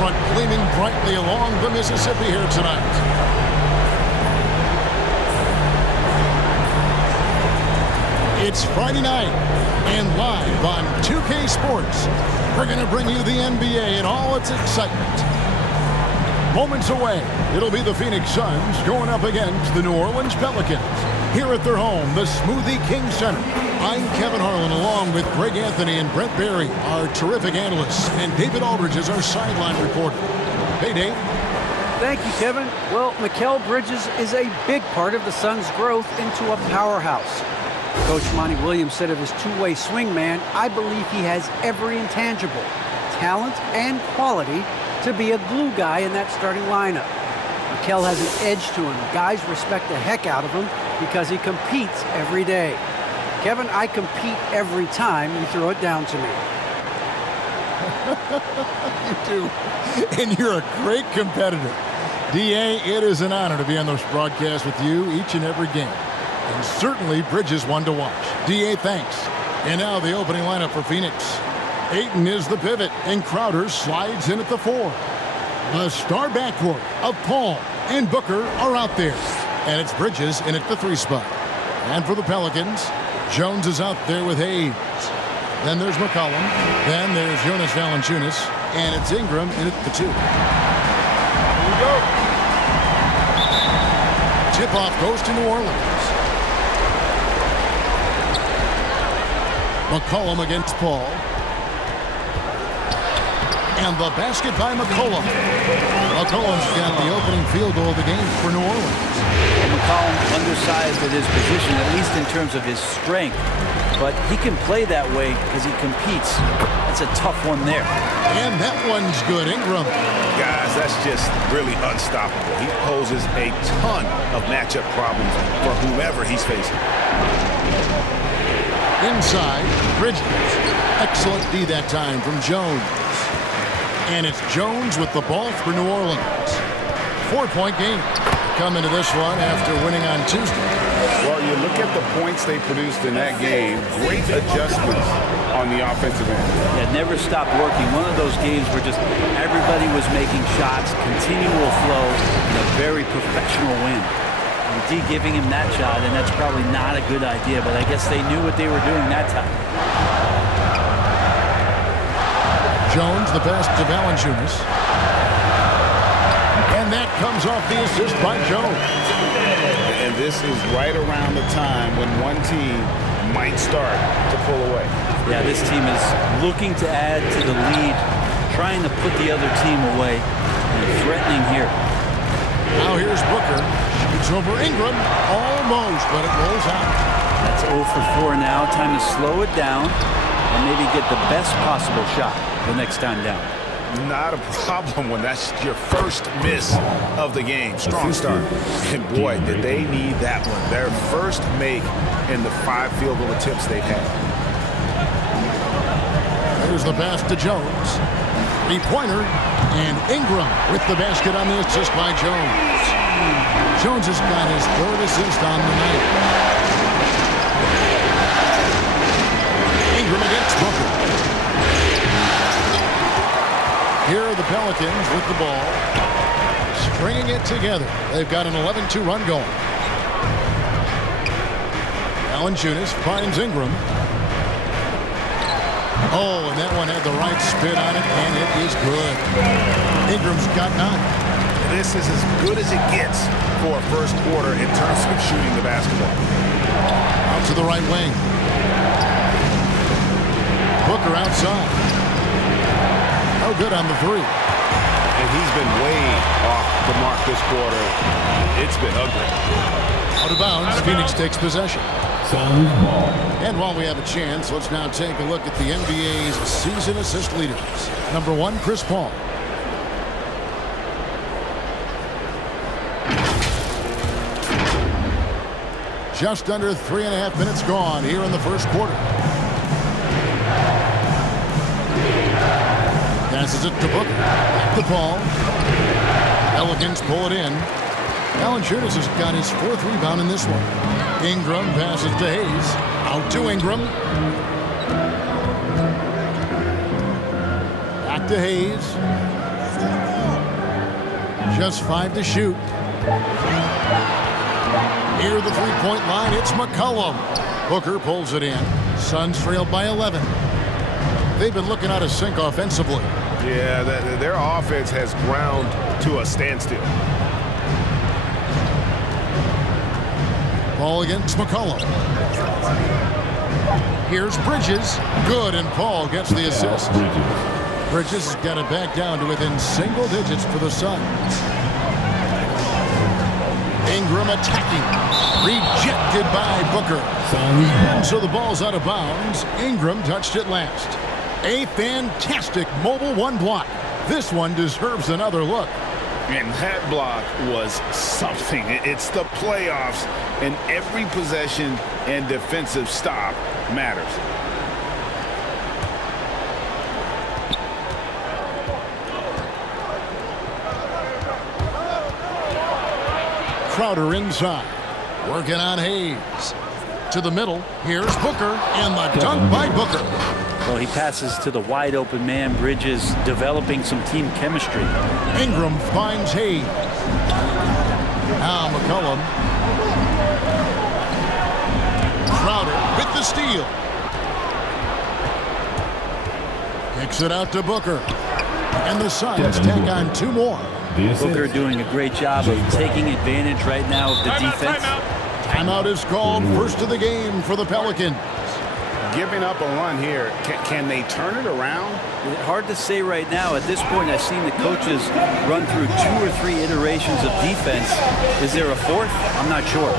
front gleaming brightly along the Mississippi here tonight. It's Friday night, and live on 2K Sports, we're going to bring you the NBA and all its excitement. Moments away, it'll be the Phoenix Suns going up against the New Orleans Pelicans. Here at their home, the Smoothie King Center. I'm Kevin Harlan, along with Greg Anthony and Brent Barry, our terrific analysts, and David Aldridge is our sideline reporter. Hey, Dave. Thank you, Kevin. Well, Mikal Bridges is a big part of the Suns' growth into a powerhouse. Coach Monty Williams said of his two-way swingman, I believe he has every intangible, talent and quality to be a glue guy in that starting lineup. Mikal has an edge to him. Guys respect the heck out of him because he competes every day. Kevin, I compete every time you throw it down to me. You do. And you're a great competitor. D.A., it is an honor to be on this broadcast with you each and every game. And certainly Bridges one to watch. D.A., thanks. And now the opening lineup for Phoenix. Ayton is the pivot, and Crowder slides in at the 4. The star backcourt of Paul and Booker are out there. And it's Bridges in at the 3 spot. And for the Pelicans, Jones is out there with Hayes. Then there's McCollum. Then there's Jonas Valanciunas. And it's Ingram in at the 2. Here we go. Tip-off goes to New Orleans. McCollum against Paul. And the basket by McCollum. McCollum's got the opening field goal of the game for New Orleans. McCollum undersized at his position, at least in terms of his strength. But he can play that way because he competes. It's a tough one there. And that one's good. Ingram. Guys, that's just really unstoppable. He poses a ton of matchup problems for whomever he's facing. Inside, Bridges. Excellent D that time from Jones. And it's Jones with the ball for New Orleans. 4-point game. Come into this one after winning on Tuesday. Well, you look at the points they produced in that game. Great adjustments on the offensive end. Yeah, never stopped working. One of those games where just everybody was making shots, continual flow, and a very professional win. And D giving him that shot, and that's probably not a good idea, but I guess they knew what they were doing that time. Jones, the pass to Valanciunas. And that comes off the assist by Jones. And this is right around the time when one team might start to pull away. Yeah, this team is looking to add to the lead, trying to put the other team away, and threatening here. Now here's Booker. Shoots over Ingram. Almost, but it rolls out. That's 0 for 4 now. Time to slow it down and maybe get the best possible shot the next time down. Not a problem when that's your first miss of the game. Strong start. And boy, did they need that one. Their first make in the 5 field goal attempts they've had. There's the pass to Jones. 3-pointer. And Ingram with the basket on the assist by Jones. Jones has got his 3rd assist on the night. Ingram against Booker. Here are the Pelicans with the ball. Stringing it together. They've got an 11-2 run going. Valanciunas finds Ingram. Oh, and that one had the right spin on it, and it is good. Ingram's got 9. This is as good as it gets for a first quarter in terms of shooting the basketball. Out to the right wing. Booker outside. No good on the 3. And he's been way off the mark this quarter. It's been ugly. Out of bounds, Phoenix takes possession. And while we have a chance, let's now take a look at the NBA's season assist leaders. Number 1, Chris Paul. Just under 3.5 minutes gone here in the first quarter. Passes it to Booker. Back to Paul. Pelicans pull it in. Valanciunas has got his 4th rebound in this one. Ingram passes to Hayes. Out to Ingram. Back to Hayes. Just 5 to shoot. Near the three-point line, it's McCollum. Booker pulls it in. Suns trailed by 11. They've been looking out of sync offensively. Yeah, their offense has ground to a standstill. Ball against McCollum. Here's Bridges. Good, and Paul gets the assist. Bridges has got it back down to within single digits for the Suns. Ingram attacking. Rejected by Booker. And so the ball's out of bounds. Ingram touched it last. A fantastic mobile one block. This one deserves another look. And that block was something. It's the playoffs, and every possession and defensive stop matters. Crowder inside. Working on Hayes. To the middle. Here's Booker, and the dunk by Booker. Well, he passes to the wide open man. Bridges developing some team chemistry. Ingram finds Hayes. Now McCollum. Crowder with the steal. Kicks it out to Booker. And the Suns tack on 2 more. Booker doing a great job of taking advantage right now of the defense. Timeout is called, first of the game for the Pelicans. Giving up a run here, can they turn it around? Hard to say right now. At this point, I've seen the coaches run through 2 or 3 iterations of defense. Is there a 4th? I'm not sure.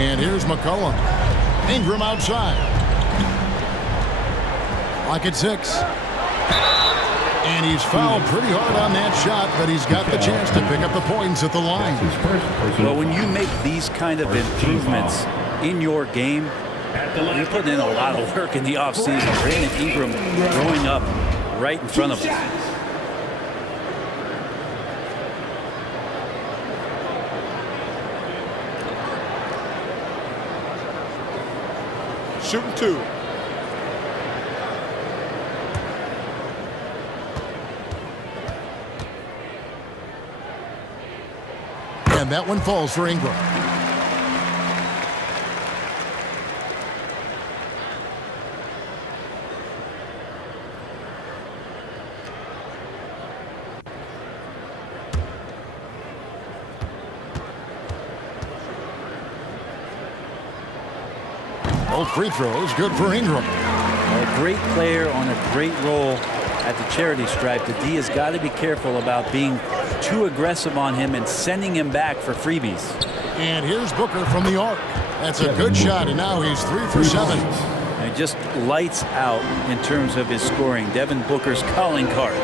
And here's McCollum. Ingram outside. Clock at 6. And he's fouled pretty hard on that shot, but he's got the chance to pick up the points at the line. Well, when you make these kind of improvements in your game, you're putting in a lot of work in the offseason. Brandon Ingram growing up right in front of us. Shooting 2. And that one falls for Ingram. Both free throws good for Ingram. A great player on a great role at the charity stripe. The D has got to be careful about being too aggressive on him and sending him back for freebies. And here's Booker from the arc. That's a good shot, and now he's 3 for 7. And just lights out in terms of his scoring. Devin Booker's calling card.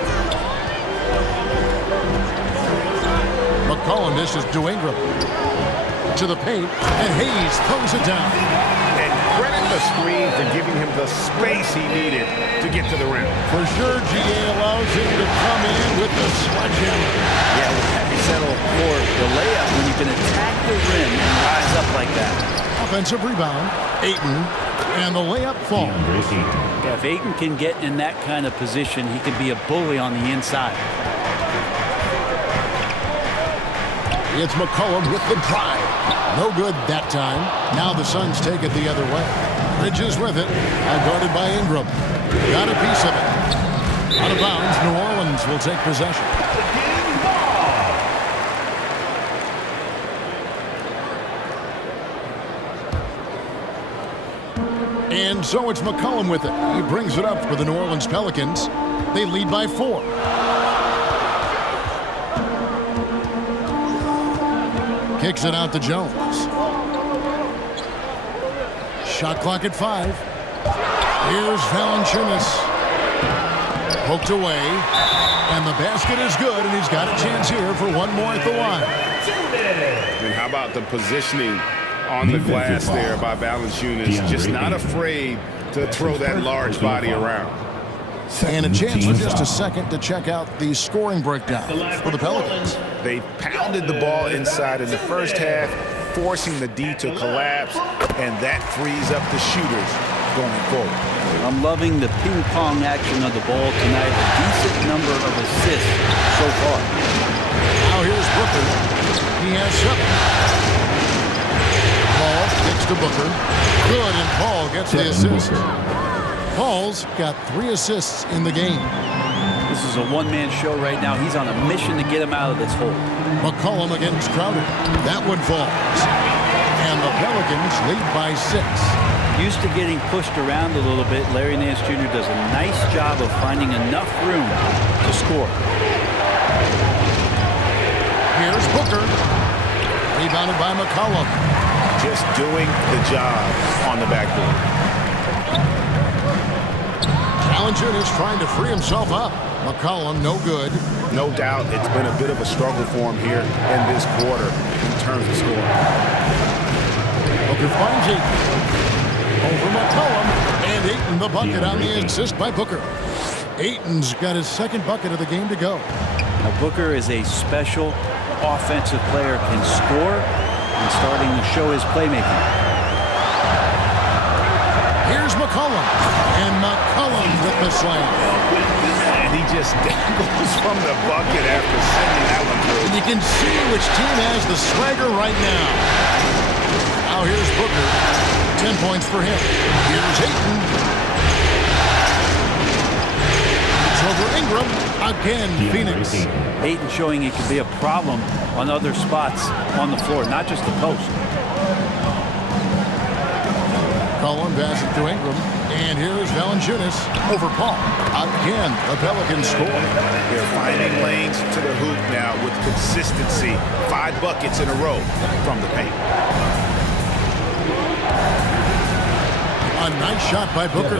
McCollum dishes to Ingram. To the paint, and Hayes throws it down. And credit the screen for giving him the space he needed to get to the rim. For sure, GA allows him to come in with the sledgehammer. Yeah, we'll have to settle for the layup when you can attack the rim and rise up like that. Offensive rebound, Ayton, and the layup falls. Yeah, if Ayton can get in that kind of position, he can be a bully on the inside. It's McCollum with the drive. No good that time. Now the Suns take it the other way. Bridges with it. Guarded by Ingram. Got a piece of it. Out of bounds, New Orleans will take possession. And so it's McCollum with it. He brings it up for the New Orleans Pelicans. They lead by 4. Kicks it out to Jones. Shot clock at 5. Here's Valanciunas. Poked away. And the basket is good, and he's got a chance here for one more at the line. And how about the positioning on the glass there by Valanciunas? Just not afraid to throw that large body around. And a chance for just a second to check out the scoring breakdown for the Pelicans. They pounded the ball inside in the first half, forcing the D to collapse, and that frees up the shooters going forward. I'm loving the ping-pong action of the ball tonight. A decent number of assists so far. Now here's Booker. He has 7. Paul kicks to Booker. Good, and Paul gets the assist. Paul's got 3 assists in the game. This is a one-man show right now. He's on a mission to get him out of this hole. McCollum against Crowder. That one falls. And the Pelicans lead by 6. Used to getting pushed around a little bit, Larry Nance Jr. does a nice job of finding enough room to score. Here's Booker. Rebounded by McCollum. Just doing the job on the backboard. Valanciunas trying to free himself up. McCollum, no good. No doubt it's been a bit of a struggle for him here in this quarter in terms of scoring. Booker finds Ayton. Over McCollum, and Ayton the bucket on the assist by Booker. Ayton's got his 2nd bucket of the game to go. Now, Booker is a special offensive player, can score, and starting to show his playmaking. Here's McCollum, and McCollum with the slam. And he just dangles from the bucket after sending that one through. And you can see which team has the swagger right now. Now here's Booker. 10 points for him. Here's Ayton. It's over Ingram. Again, Phoenix. Ayton showing he can be a problem on other spots on the floor, not just the post. Collin passes to Ingram. And here's Valanciunas over Paul. Again, the Pelicans score. They're finding lanes to the hoop now with consistency. 5 buckets in a row from the paint. A nice shot by Booker.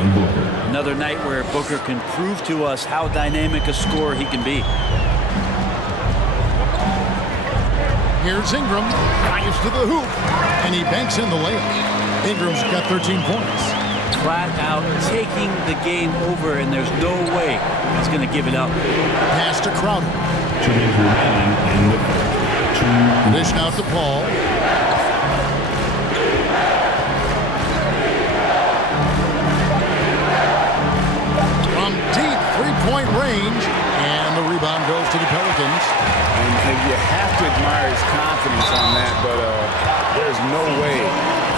Another night where Booker can prove to us how dynamic a scorer he can be. Here's Ingram. Drives to the hoop. And he banks in the layup. Ingram's got 13 points. Flat out taking the game over, and there's no way he's going to give it up. Pass to Crowder. Dish out to Paul. From deep three-point range, and the rebound goes to the Pelicans. And you have to admire his confidence on that, but there's no way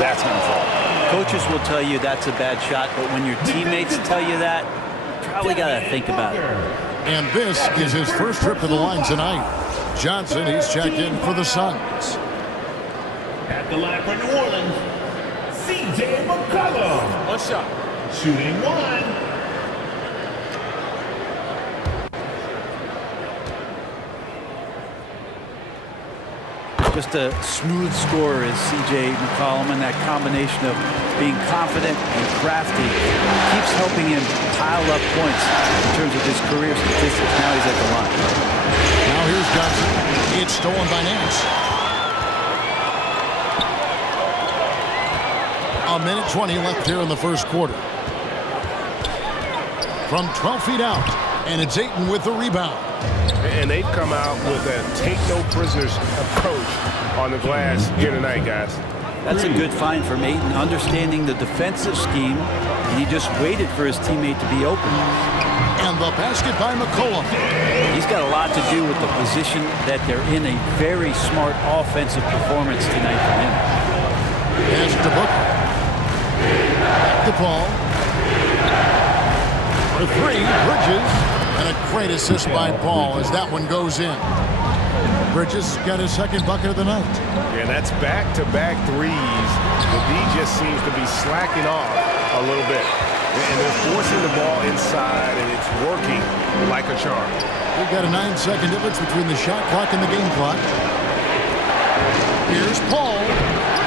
that's going to fall. Coaches will tell you that's a bad shot, but when your teammates tell you that, you probably got to think about it. And this is his first trip to the line tonight. Johnson, he's checked in for the Suns. At the line for New Orleans, CJ McCollum. One shot. Shooting 1. Just a smooth scorer is C.J. McCollum, and that combination of being confident and crafty keeps helping him pile up points in terms of his career statistics. Now he's at the line. Now here's Johnson. It's stolen by Nance. A minute 20 left here in the first quarter. From 12 feet out, and it's Ayton with the rebound. And they've come out with a take-no-prisoners approach on the glass here tonight, guys. That's a good find from Ayton, understanding the defensive scheme, and he just waited for his teammate to be open. And the basket by McCollum. He's got a lot to do with the position that they're in. A very smart offensive performance tonight from him. Pass to Booker. Back to Paul. For 3, Bridges. And a great assist by Paul as that one goes in. Bridges got his 2nd bucket of the night. And that's back-to-back threes. The D just seems to be slacking off a little bit. And they're forcing the ball inside, and it's working like a charm. We've got a 9-second difference between the shot clock and the game clock. Here's Paul.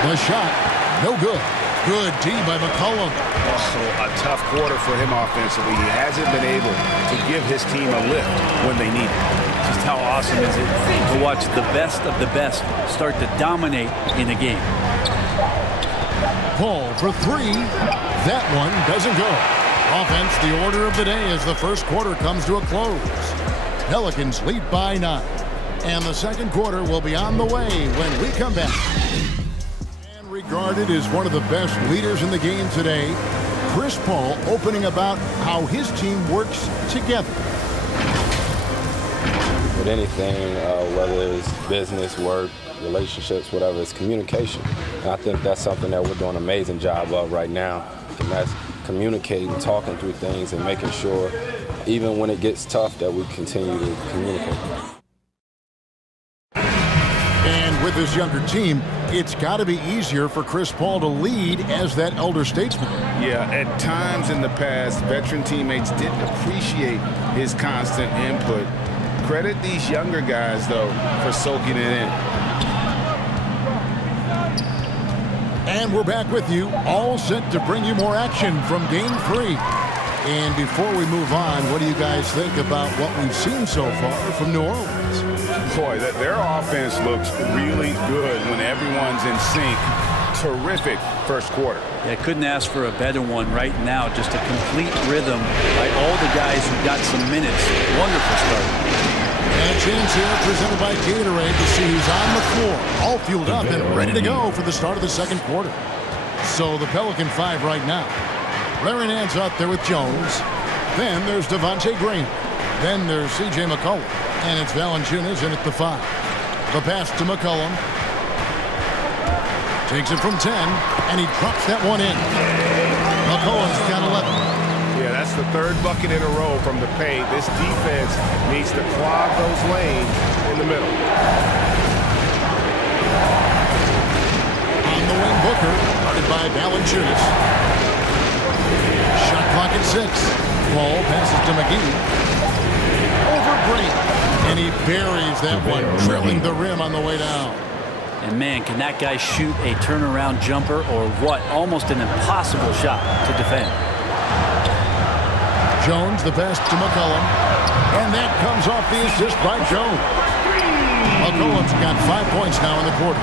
The shot, no good. Good D by McCollum. Also a tough quarter for him offensively. He hasn't been able to give his team a lift when they need it. Just how awesome is it to watch the best of the best start to dominate in a game. Paul for three. That one doesn't go. Offense, the order of the day as the first quarter comes to a close. Pelicans lead by 9. And the second quarter will be on the way when we come back. And regarded as one of the best leaders in the game today, Chris Paul opening about how his team works together. With anything, whether it's business, work, relationships, whatever, it's communication. And I think that's something that we're doing an amazing job of right now. And that's communicating, talking through things, and making sure, even when it gets tough, that we continue to communicate. And with his younger team, it's got to be easier for Chris Paul to lead as that elder statesman. Yeah, at times in the past, veteran teammates didn't appreciate his constant input. Credit these younger guys, though, for soaking it in. And we're back with you, all set to bring you more action from Game 3. And before we move on, what do you guys think about what we've seen so far from New Orleans? Boy, their offense looks really good when everyone's in sync. Terrific first quarter. Yeah, couldn't ask for a better one right now. Just a complete rhythm by all the guys who got some minutes. Wonderful start. And a chance here presented by Gatorade to see who's on the floor, all fueled up and ready to go for the start of the second quarter. So the Pelican 5 right now. Larry Nance out there with Jones. Then there's Devontae Green. Then there's C.J. McCollum. And it's Valanciunas in at the 5. The pass to McCollum. Takes it from 10, and he drops that one in. McCollum's got 11. Yeah, that's the third bucket in a row from the paint. This defense needs to clog those lanes in the middle. On the wing, Booker, guarded by Valanciunas. Shot clock at 6. Paul passes to McGee. Over Green. And he buries that one, drilling the rim on the way down. And man, can that guy shoot a turnaround jumper or what? Almost an impossible shot to defend. Jones, the pass to McCollum. And that comes off the assist by Jones. McCollum's got 5 points now in the quarter.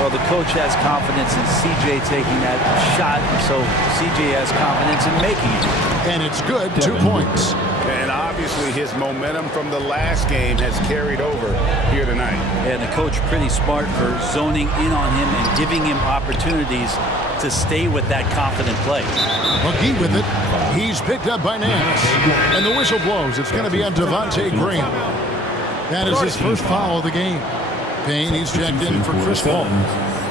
Well, the coach has confidence in C.J. taking that shot, so C.J. has confidence in making it. And it's good, 2 points. And obviously his momentum from the last game has carried over here tonight. And the coach pretty smart for zoning in on him and giving him opportunities to stay with that confident play. McGee with it. He's picked up by Nance. And the whistle blows. It's going to be on Devontae Green. That is his first foul of the game. Payne, he's checked in for Chris Paul.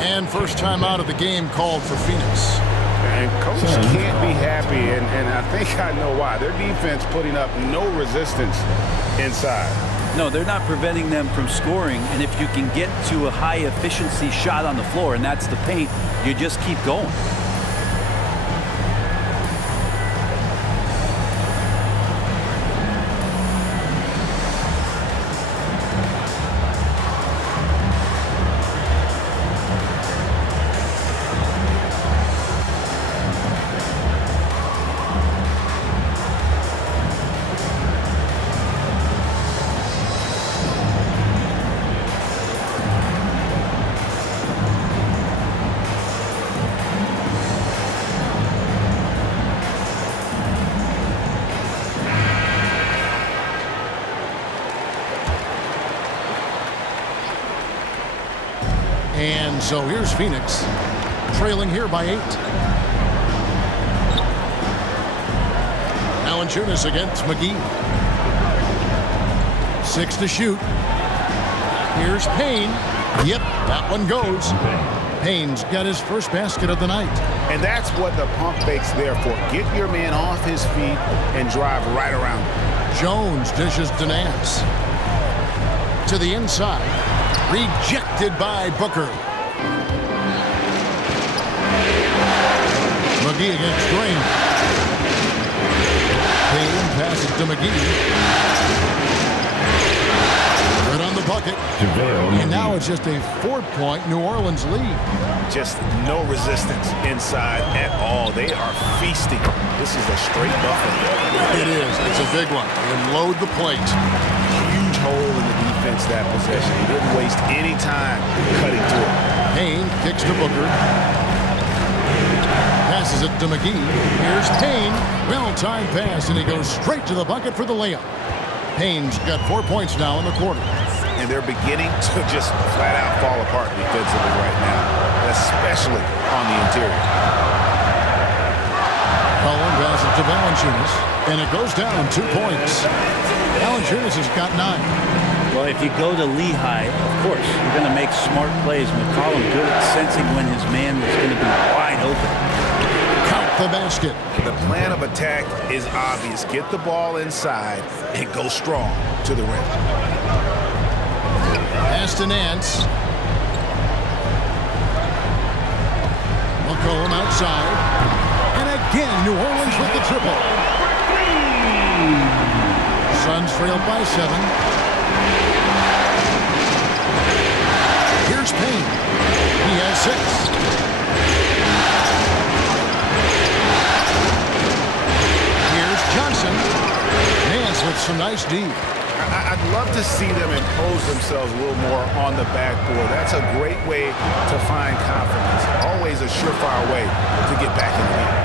And first time out of the game called for Phoenix. And coach can't be happy, and I think I know why. Their defense putting up no resistance inside. No, they're not preventing them from scoring, and if you can get to a high-efficiency shot on the floor, and that's the paint, you just keep going. And so here's Phoenix, trailing here by 8. Valanciunas against McGee. 6 to shoot. Here's Payne. Yep, that one goes. Payne's got his first basket of the night. And that's what the pump fake's there for. Get your man off his feet and drive right around him. Jones dishes to Nance. To the inside. Rejected by Booker. McGee against Green. Payne passes to McGee. Right on the bucket. And now it's just a 4-point New Orleans lead. Just no resistance inside at all. They are feasting. This is a straight buffet. It is. It's a big one. And load the plate. Huge hole in the defense that possession. He didn't waste any time cutting to it. Payne kicks to Booker. Passes it to McGee. Here's Payne. Well-timed pass, and he goes straight to the bucket for the layup. Payne's got 4 points now in the quarter. And they're beginning to just flat-out fall apart defensively right now, especially on the interior. Cullen passes to Valanciunas, and it goes down 2 points. Valanciunas has got 9. Well, if you go to Lehigh, of course, you're going to make smart plays. McCollum good at sensing when his man was going to be wide open. Count the basket. The plan of attack is obvious. Get the ball inside and go strong to the rim. Pass to Nance. McCollum outside. And again, New Orleans with the triple. Suns trail by 7. Here's Payne. He has 6. Here's Johnson. Nance with some nice D. I'd love to see them impose themselves a little more on the backboard. That's a great way to find confidence. Always a surefire way to get back in the game.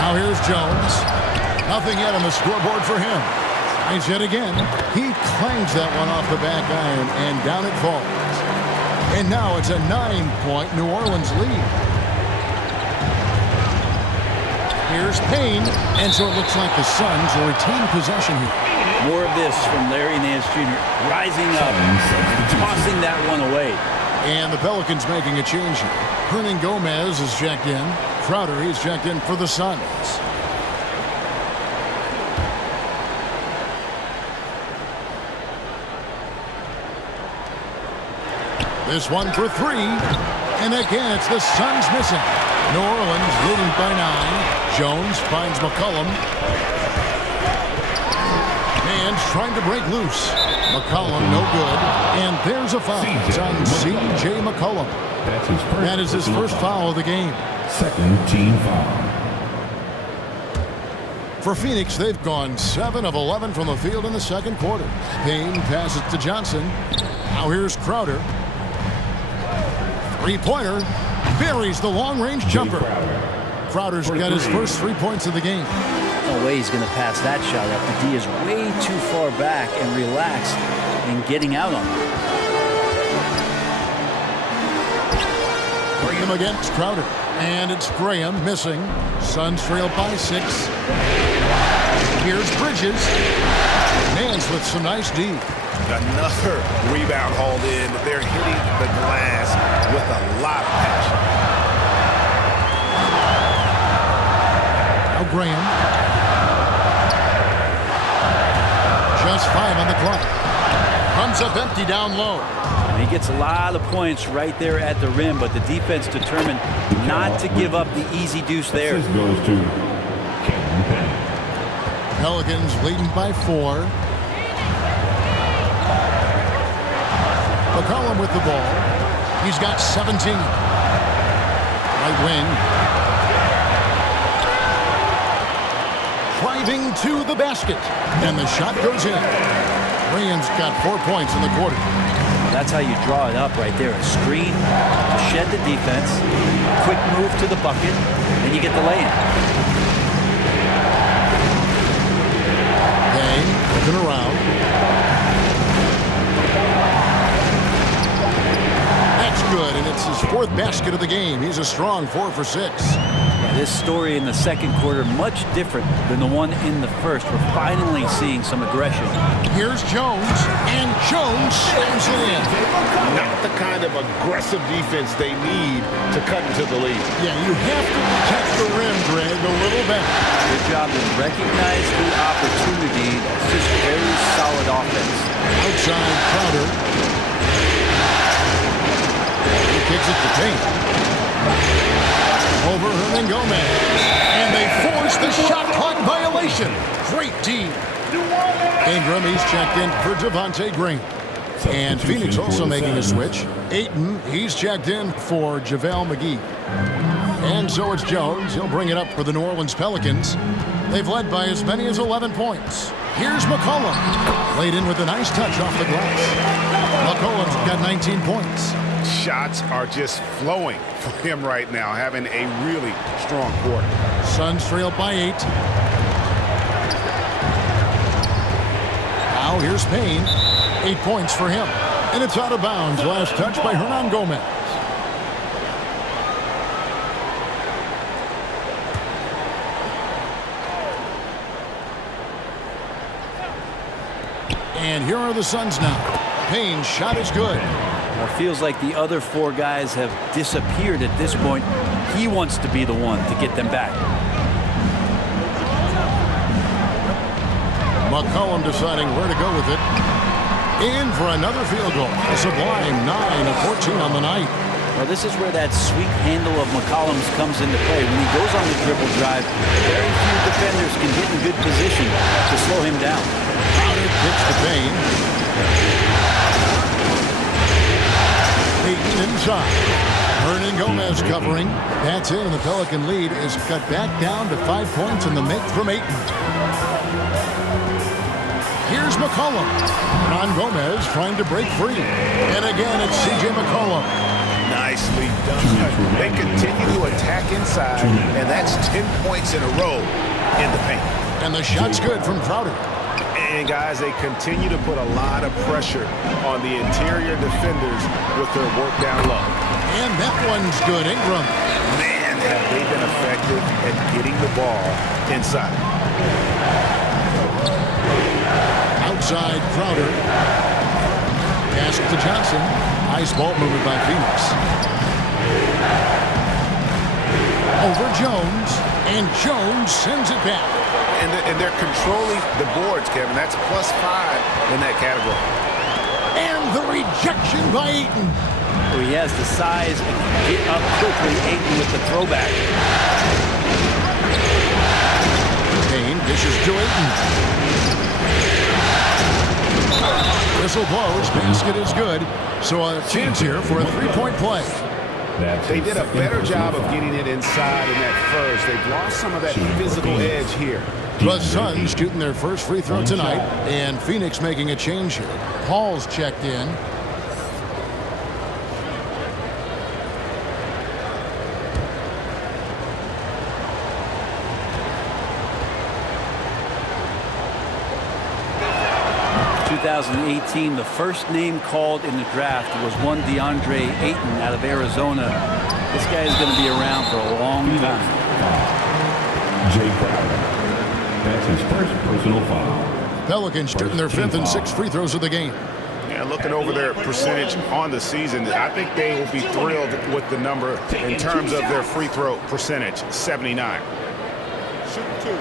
Now here's Jones. Nothing yet on the scoreboard for him. Tries yet again. He clangs that one off the back iron, and down it falls. And now it's a 9-point New Orleans lead. Here's Payne, and so it looks like the Suns will retain possession here. More of this from Larry Nance Jr. Rising up, tossing that one away. And the Pelicans making a change here. Hernan Gomez is checked in. Crowder, he's checked in for the Suns. This one for 3. And again, it's the Suns missing. New Orleans leading by 9. Jones finds McCollum. And trying to break loose. McCollum no good. And there's a foul. It's on C.J. McCollum. That is his first foul of the game. Second team foul. For Phoenix, they've gone 7 of 11 from the field in the second quarter. Payne passes to Johnson. Now here's Crowder. Three-pointer. Buries the long-range jumper. Crowder's got his first 3 points of the game. No way he's going to pass that shot up. The D is way too far back and relaxed in getting out on it. Graham against Crowder. And it's Graham missing. Suns trail by 6. Here's Bridges. Nance with some nice D. Another rebound hauled in. They're hitting the glass with a lot of passion. Now Graham. Just 5 on the clock. Comes up empty down low. And he gets a lot of points right there at the rim, but the defense determined not to give up the easy deuce there. This goes to Kevin Payne. Pelicans leading by 4. McCollum with the ball. He's got 17. Right wing. Driving to the basket. And the shot goes in. Graham's got 4 points in the quarter. That's how you draw it up right there. A screen, shed the defense, quick move to the bucket, and you get the lay-in. Payne looking around. Good, and it's his 4th basket of the game. He's a strong 4 for 6. This story in the second quarter much different than the one in the first. We're finally seeing some aggression. Here's Jones, and Jones slams it in. Not the kind of aggressive defense they need to cut into the lead. Yeah, you have to protect the rim, Greg, a little better. Good job to recognize the opportunity. That's just very solid offense. Outside Crowder. He kicks it to Payne. over Hernan Gomez. And they force the shot clock violation. Great team. Ingram, he's checked in for Javonte Green. And Phoenix also making a switch. Ayton, he's checked in for JaVale McGee. And so it's Jones. He'll bring it up for the New Orleans Pelicans. They've led by as many as 11 points. Here's McCollum. Laid in with a nice touch off the glass. McCollum's got 19 points. Shots are just flowing for him right now, having a really strong quarter. Suns trail by 8. Now here's Payne. 8 points for him. And it's out of bounds. Last touch by Hernan Gomez. And here are the Suns now. Payne's shot is good. Well, it feels like the other 4 guys have disappeared at this point. He wants to be the one to get them back. McCollum deciding where to go with it. In for another field goal. A sublime 9 of 14 on the night. Well, this is where that sweet handle of McCollum's comes into play. When he goes on the dribble drive, very few defenders can get in good position to slow him down. Crowder kicks to Payne. Ayton inside. Hernan Gomez covering. That's it, and the Pelican lead is cut back down to 5 points in the make from Ayton. Here's McCollum. Hernan Gomez trying to break free. And again, it's C.J. McCollum. Nicely done. They continue to attack inside, and that's 10 points in a row in the paint. And the shot's good from Crowder. And, guys, they continue to put a lot of pressure on the interior defenders with their work down low. And that one's good. Ingram. Man, have they been effective at getting the ball inside. Outside Crowder. Pass to Johnson. Nice ball movement by Phoenix. Over Jones. And Jones sends it back. And they're controlling the boards, Kevin. That's +5 in that category. And the rejection by Ayton. Well, he has the size and can get up quickly. Ayton with the throwback. Payne dishes to Ayton. Whistle blows. Basket is good. So a chance here for a 3-point play. They did a better job of getting it inside in that first. They've lost some of that physical edge here. The Suns shooting their first free throw tonight, and Phoenix making a change here. Paul's checked in. In 2018, the first name called in the draft was one DeAndre Ayton out of Arizona. This guy is going to be around for a long time. Jay Crowder. That's his first personal foul. Pelicans shooting their 5th and 6th free throws of the game. Yeah, looking over their percentage on the season, I think they will be thrilled with the number in terms of their free throw percentage, 79. Shoot 2.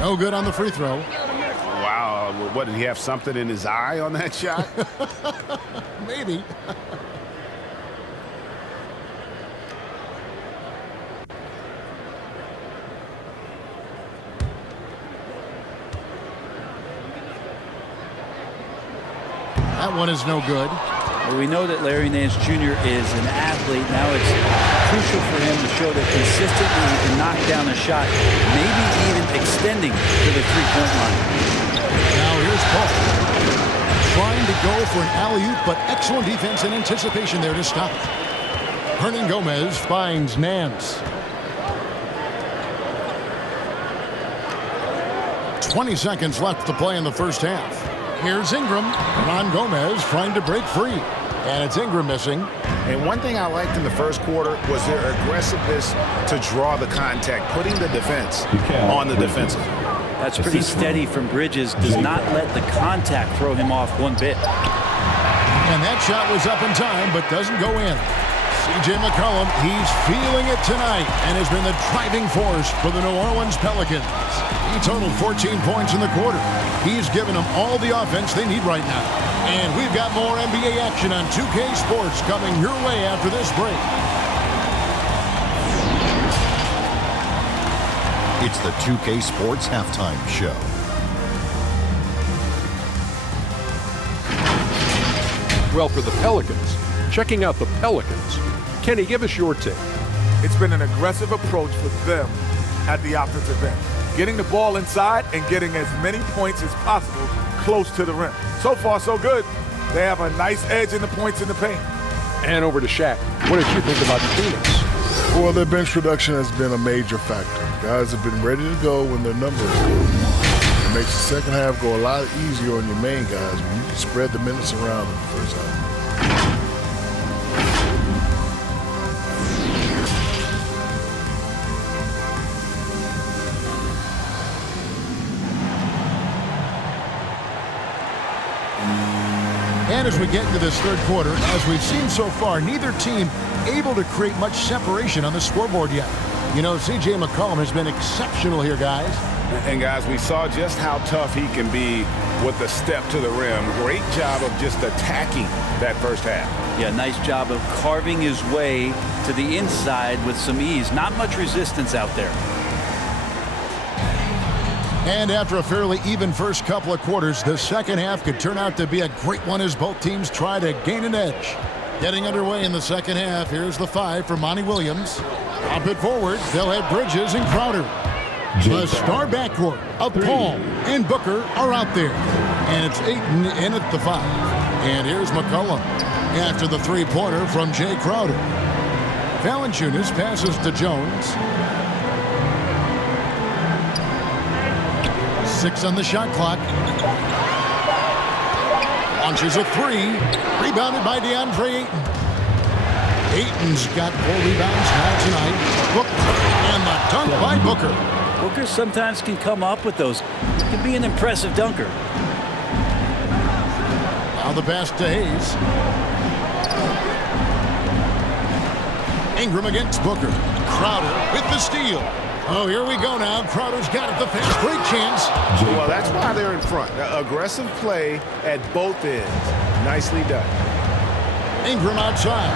No good on the free throw. Wow, what, did he have something in his eye on that shot? Maybe. That one is no good. Well, we know that Larry Nance Jr. is an athlete. Now it's crucial for him to show that consistently he can knock down a shot, maybe even extending to the three-point line. Now here's Paul. Trying to go for an alley-oop, but excellent defense and anticipation there to stop it. Hernan Gomez finds Nance. 20 seconds left to play in the first half. Here's Ingram. Hernan Gomez trying to break free. And it's Ingram missing. And one thing I liked in the first quarter was their aggressiveness to draw the contact, putting the defense on the defensive. That's pretty steady from Bridges. Does not let the contact throw him off one bit. And that shot was up in time, but doesn't go in. C.J. McCollum, he's feeling it tonight and has been the driving force for the New Orleans Pelicans. He totaled 14 points in the quarter. He's given them all the offense they need right now. And we've got more NBA action on 2K Sports coming your way after this break. It's the 2K Sports Halftime Show. Well, for the Pelicans, checking out the Pelicans. Kenny, give us your take. It's been an aggressive approach for them at the offensive end. Getting the ball inside and getting as many points as possible close to the rim. So far, so good. They have a nice edge in the points in the paint. And over to Shaq. What did you think about Phoenix? Well, their bench production has been a major factor. Guys have been ready to go when their numbers are good. It makes the second half go a lot easier on your main guys when you can spread the minutes around in the first half. And as we get into this third quarter, as we've seen so far, neither team able to create much separation on the scoreboard yet. You know, C.J. McCollum has been exceptional here, guys. And guys, we saw just how tough he can be with the step to the rim. Great job of just attacking that first half. Yeah, nice job of carving his way to the inside with some ease. Not much resistance out there. And after a fairly even first couple of quarters, the second half could turn out to be a great one as both teams try to gain an edge. Getting underway in the second half, here's the 5 for Monty Williams. Up it forward, they'll have Bridges and Crowder. The star backcourt of Paul and Booker are out there. And it's Ayton in at the 5. And here's McCollum after the three-pointer from Jay Crowder. Valanciunas passes to Jones. 6 on the shot clock. Launches a 3. Rebounded by DeAndre Ayton. Ayton's got 4 rebounds now tonight. Booker and the dunk by Booker. Booker sometimes can come up with those. Can be an impressive dunker. Now the pass to Hayes. Ingram against Booker. Crowder with the steal. Oh, here we go now. Crowder's got it. The fast break chance. Well, that's why they're in front. Aggressive play at both ends. Nicely done. Ingram outside.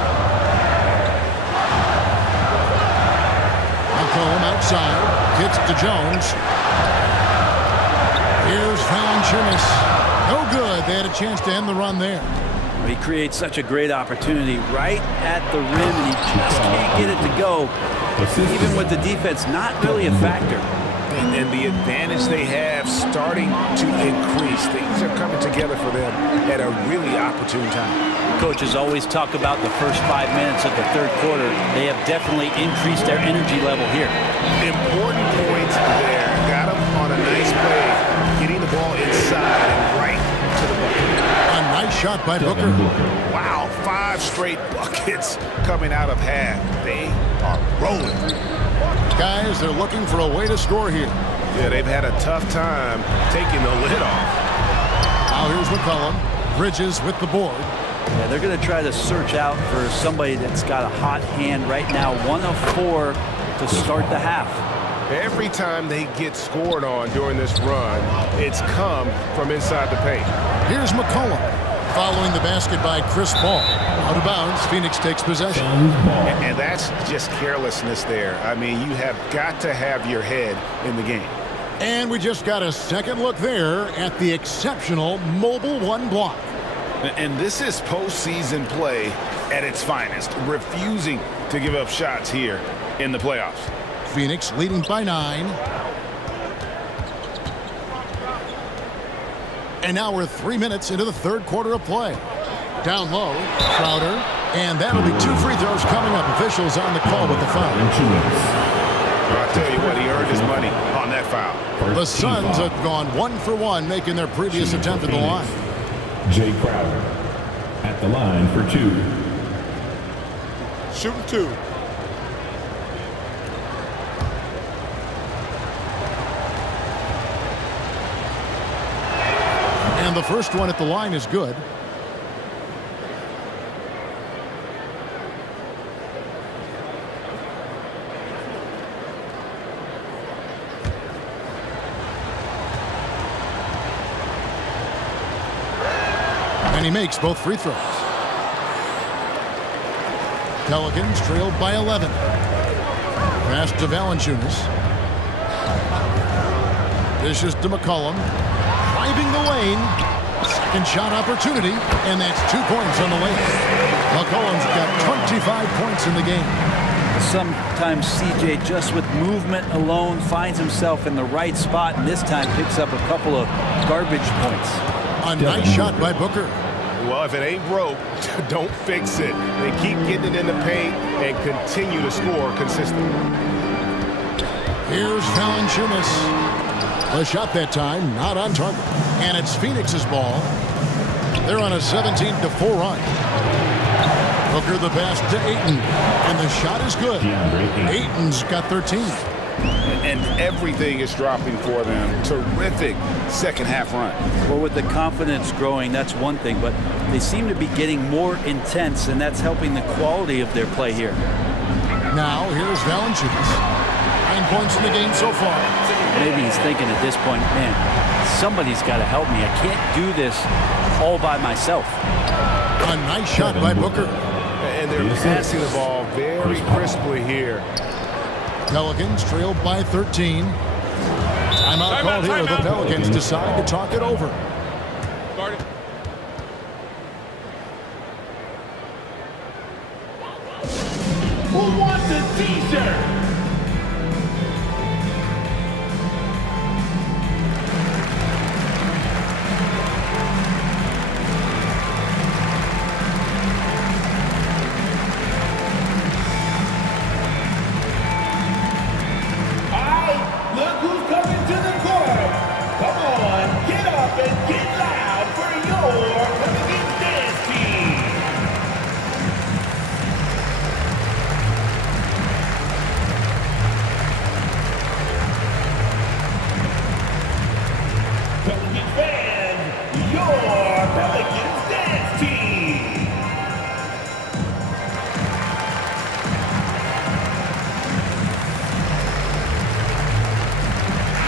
McCollum outside. Gets to Jones. Here's Valanciunas. No good. They had a chance to end the run there. He creates such a great opportunity right at the rim, and he just can't get it to go. Even with the defense not really a factor. And the advantage they have starting to increase. Things are coming together for them at a really opportune time. Coaches always talk about the first 5 minutes of the third quarter. They have definitely increased their energy level here. Important points there. Got them on a nice play, getting the ball inside and right to the bucket. A nice shot by Booker. Wow, 5 straight buckets coming out of half. They are rolling. Guys, they're looking for a way to score here. Yeah, they've had a tough time taking the lid off. Now here's McCollum. Bridges with the board. Yeah, they're going to try to search out for somebody that's got a hot hand right now. 1 of 4 to start the half. Every time they get scored on during this run, it's come from inside the paint. Here's McCollum. Following the basket by Chris Paul. Out of bounds, Phoenix takes possession. And that's just carelessness there. I mean, you have got to have your head in the game. And we just got a second look there at the exceptional mobile 1 block. And this is postseason play at its finest, refusing to give up shots here in the playoffs. Phoenix leading by 9. And now we're 3 minutes into the third quarter of play. Down low, Crowder, and that'll be 2 free throws coming up. Officials on the call with the foul. I'll tell you what, he earned his money on that foul. The Suns have gone 1 for 1, making their previous attempt at the line. Jay Crowder at the line for 2. Shooting 2. And the first one at the line is good. And he makes both free throws. Pelicans trailed by 11. Pass to Valanciunas. This is to McCollum. Driving the lane. Second shot opportunity. And that's 2 points on the lane. McCollum's got 25 points in the game. Sometimes CJ, just with movement alone, finds himself in the right spot, and this time picks up a couple of garbage points. A nice shot by Booker. Well, if it ain't broke, don't fix it. They keep getting it in the paint and continue to score consistently. Here's Valanciunas. The shot that time, not on target. And it's Phoenix's ball. They're on a 17-4 run. Booker the pass to Ayton. And the shot is good. Ayton's got 13. And everything is dropping for them. Terrific second half run. Well, with the confidence growing, that's one thing, but they seem to be getting more intense, and that's helping the quality of their play here. Now, here's Valanciunas. 9 points in the game so far. Maybe he's thinking at this point, man, somebody's got to help me. I can't do this all by myself. A nice shot by Booker. And they're passing the ball very crisply here. Pelicans trailed by 13. Timeout called here. The Pelicans decide to talk it over. Who wants a t-shirt?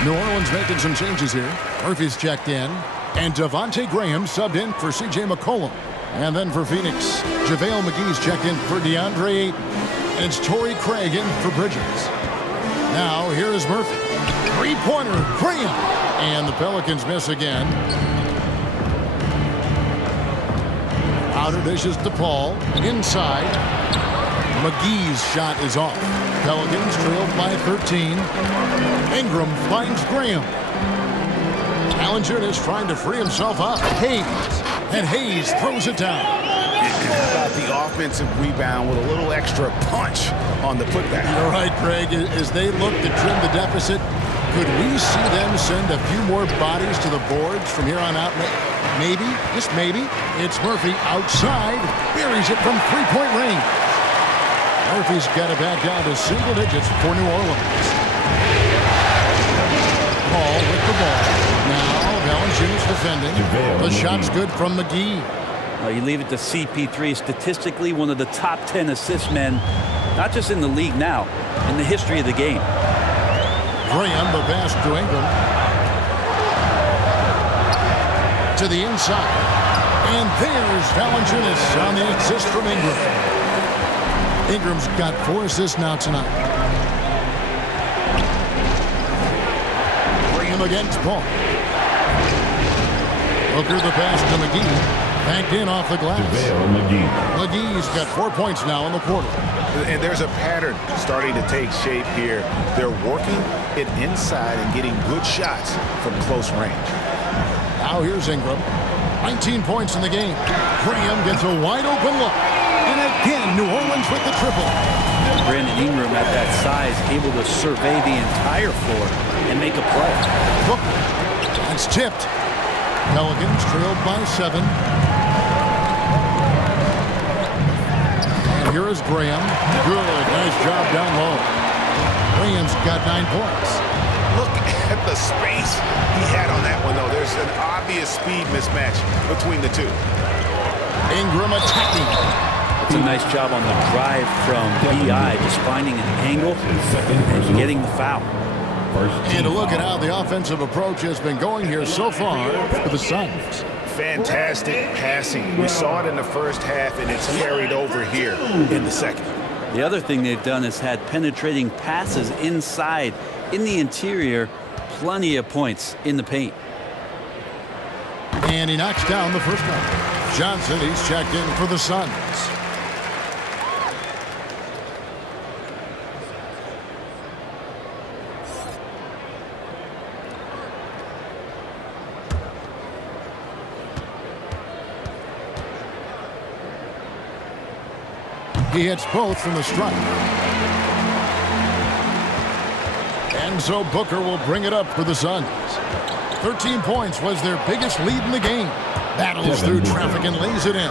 New Orleans making some changes here. Murphy's checked in. And Devontae Graham subbed in for C.J. McCollum. And then for Phoenix, JaVale McGee's checked in for DeAndre Ayton. And it's Torrey Craig in for Bridges. Now, here is Murphy. Three-pointer, Graham. And the Pelicans miss again. Outer dishes to Paul. Inside. McGee's shot is off. Pelicans trailed by 13. Ingram finds Graham. Valanciunas trying to free himself up. Hayes. And Hayes throws it down. How about the offensive rebound with a little extra punch on the putback? You're right, Craig. As they look to trim the deficit, could we see them send a few more bodies to the boards from here on out? Maybe, just maybe. It's Murphy outside. Buries it from three-point range. Murphy's got it back down to single digits for New Orleans. Paul with the ball. Now Valanciunas defending. The shot's good from McGee. You leave it to CP3, statistically one of the top 10 assist men, not just in the league now, in the history of the game. Graham, the pass to Ingram. To the inside. And there's Valanciunas on the assist from Ingram. Ingram's got 4 assists now tonight. Graham against Paul. Booker the pass to McGee. Banked in off the glass. McGee's got 4 points now in the quarter. And there's a pattern starting to take shape here. They're working it inside and getting good shots from close range. Now here's Ingram. 19 points in the game. Graham gets a wide open look. And again, New Orleans with the triple. Brandon Ingram at that size, able to survey the entire floor and make a play. Booker. It's tipped. Pelicans trailed by 7. And here is Graham. Good. Nice job down low. Graham's got 9 points. Look at the space he had on that one, though. There's an obvious speed mismatch between the two. Ingram attacking. It's a nice job on the drive from B.I., just finding an angle and getting the foul. And a look at how the offensive approach has been going here so far for the Suns. Fantastic passing. We saw it in the first half, and it's carried over here in the second. The other thing they've done is had penetrating passes inside, in the interior, plenty of points in the paint. And he knocks down the first one. Johnson, he's checked in for the Suns. He hits both from the strike. And so Booker will bring it up for the Suns. 13 points was their biggest lead in the game. Battles through traffic and lays it in.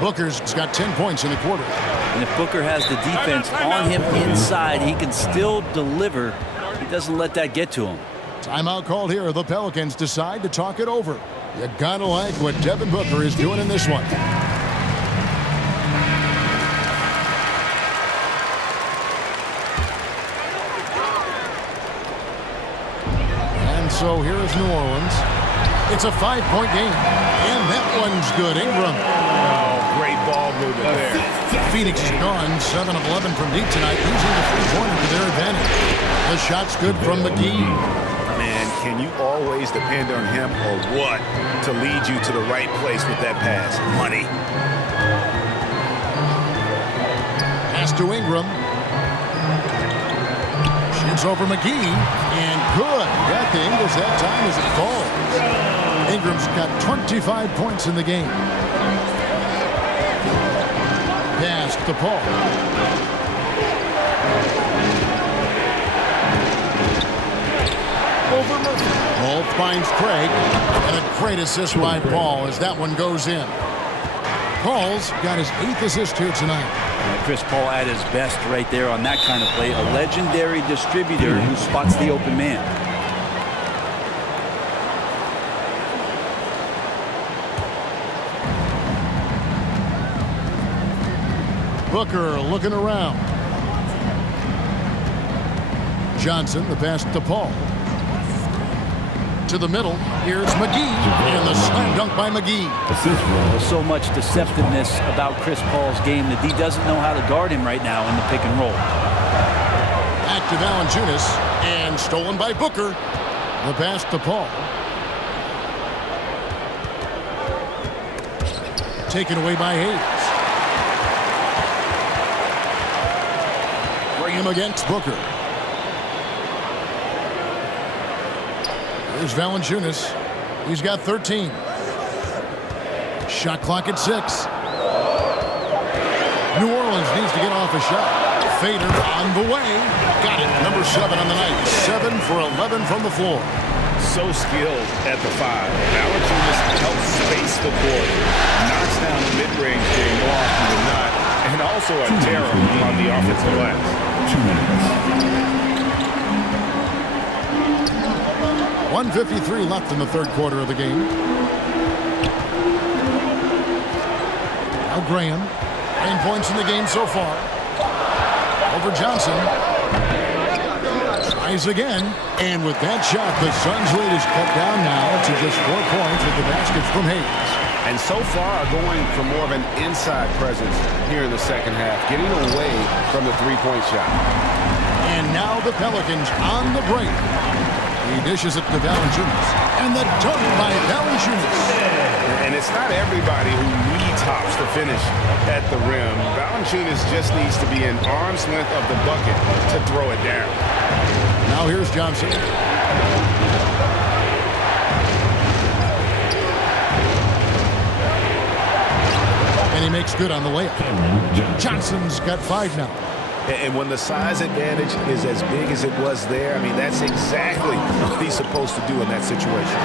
Booker's got 10 points in the quarter. And if Booker has the defense on him inside, he can still deliver. He doesn't let that get to him. Timeout called here. The Pelicans decide to talk it over. You gotta like what Devin Booker is doing in this one. So here is New Orleans. It's a 5-point game. And that one's good. Ingram. Oh, great ball movement there. Phoenix is gone 7 of 11 from deep tonight, using the three-pointer to their advantage. The shot's good from McGee. Man, can you always depend on him or what to lead you to the right place with that pass? Money. Pass to Ingram. Shoots over McGee. And good. Got the Ingles that time as it falls. Ingram's got 25 points in the game. Pass to Paul. Over Murphy. Paul finds Craig. And a great assist by Paul as that one goes in. Paul's got his 8th assist here tonight. Chris Paul at his best right there on that kind of play. A legendary distributor who spots the open man. Booker looking around. Johnson, the pass to Paul. To the middle. Here's McGee. And the slam dunk by McGee. There's so much deceptiveness about Chris Paul's game that he doesn't know how to guard him right now in the pick and roll. Back to Valanciunas. And stolen by Booker. The pass to Paul. Taken away by Hayes. Bring him against Booker. Here's Valanciunas. He's got 13. Shot clock at 6. New Orleans needs to get off a shot. Fader on the way. Got it. Number 7 on the night. 7 for 11 from the floor. So skilled at the 5. Valanciunas helps space the court. Knocks down the mid-range game more often than not. And also a terror on the offensive glass. 2 minutes. 1:53 left in the third quarter of the game. Now Graham. 9 points in the game so far. Over Johnson. Tries again. And with that shot, the Suns' lead is cut down now to just 4 points with the basket from Hayes. And so far going for more of an inside presence here in the second half, getting away from the three-point shot. And now the Pelicans on the break. He dishes it to Valanciunas. And the dunk by Valanciunas. And it's not everybody who needs hops to finish at the rim. Valanciunas just needs to be an arm's length of the bucket to throw it down. Now here's Johnson. And he makes good on the layup. Johnson's got 5 now. And when the size advantage is as big as it was there, I mean, that's exactly what he's supposed to do in that situation.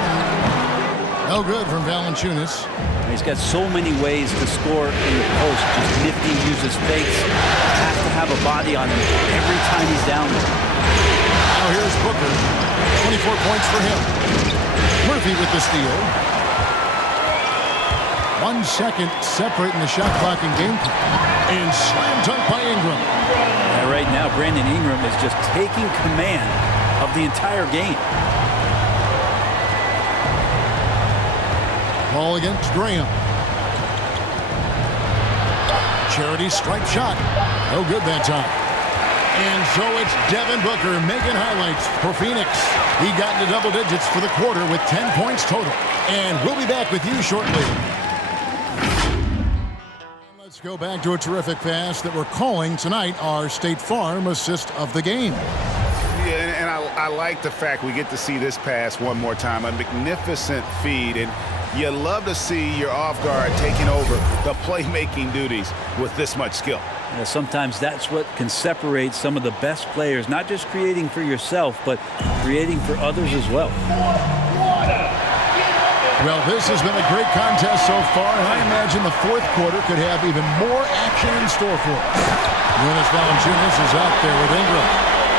No good from Valanciunas. He's got so many ways to score in the post. Just nifty, uses fakes. Has to have a body on him every time he's down there. Now here's Booker. 24 points for him. Murphy with the steal. 1 second separating the shot clock and game clock. And slam dunk by Ingram. Yeah, right now, Brandon Ingram is just taking command of the entire game. Ball against Graham. Charity stripe shot. No good that time. And so it's Devin Booker making highlights for Phoenix. He got into double digits for the quarter with 10 points total. And we'll be back with you shortly. Let's go back to a terrific pass that we're calling tonight our State Farm assist of the game. Yeah, and I like the fact we get to see this pass one more time. A magnificent feed, and you love to see your off guard taking over the playmaking duties with this much skill. Yeah, sometimes that's what can separate some of the best players, not just creating for yourself, but creating for others as well. Well, this has been a great contest so far, and I imagine the fourth quarter could have even more action in store for us. Jonas Valanciunas is out there with Ingram.